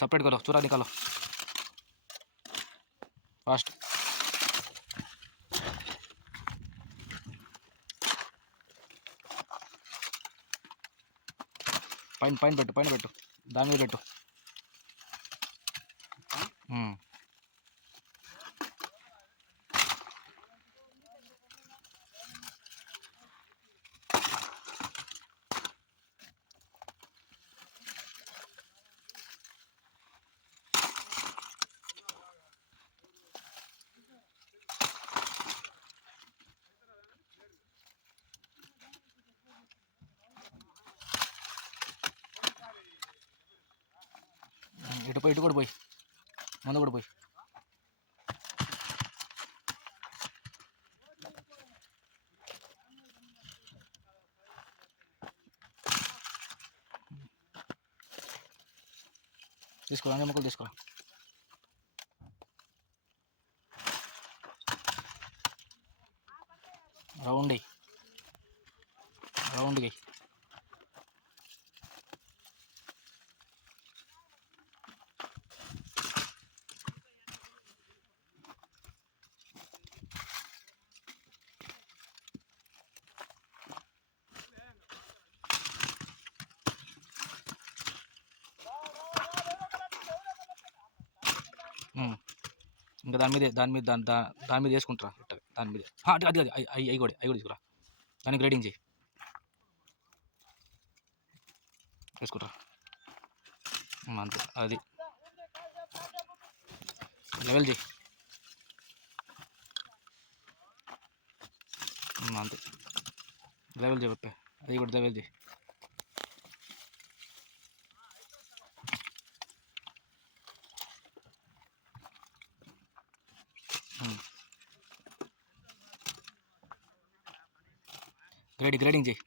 Separate करो, चूरा निकालो फास्ट। పైన పైన పెట్టు, పైన పెట్టు, దాని మీద పెట్టు. ఇటు కూడా పోయి, ముందు కూడా పోయి. తీసుకో, అన్ని ముక్కలు తీసుకో. రౌండ్ రౌండ్కి ఇంకా దాని మీద వేసుకుంటారా దాని మీద. అది అవి కూడా తీసుకురా, దాన్ని గ్రేడింగ్ చేయి, వేసుకుంటారా అంతే. అది లెవెల్ చేయి అంతే, లెవెల్ చేయి పప్పే, అది కూడా లెవెల్ చేయి. గ్రేడింగ్ చేయి.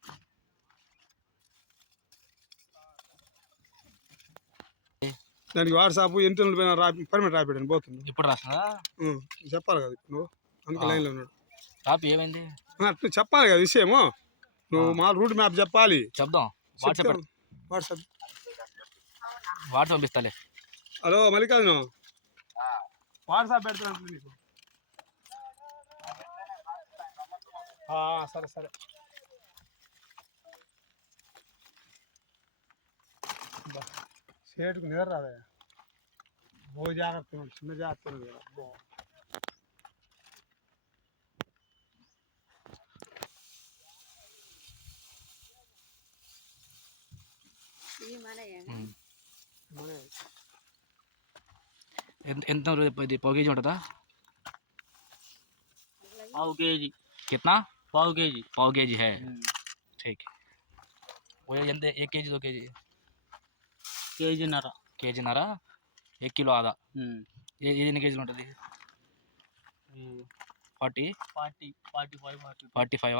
దానికి వాట్సాప్ ఎంత పర్మిట్ రాపిడాను పోతుంది. ఇప్పుడు రాసినా చెప్పాలి కదా ఇప్పుడు నువ్వు, అందుకు లైన్లో ఉన్నాడు. రాపి ఏమైంది చెప్పాలి కదా విషయము, నువ్వు మా రూట్ మ్యాప్ చెప్పాలి. చెప్దాం, వాట్సాప్ పంపిస్తాలే. హలో మల్లికార్జున, వాట్సాప్ పెడతాను నీకు. సరే సరే. సేటుకు నిద్ర రాదా, బో జాగ్రత్త, చిన్న జాగ్రత్త. ఎంత ఇది पाव केजी ఉంటుందా? पाव केजी. कितना? पाव केजी. पाव केजी है, ठीक है. वो ఎంత 1 केजी 2 केजी? కేజీన్నర 1 కిలో ఆదా. ఇది ఎన్ని కేజీలు ఉంటుంది? 40 45.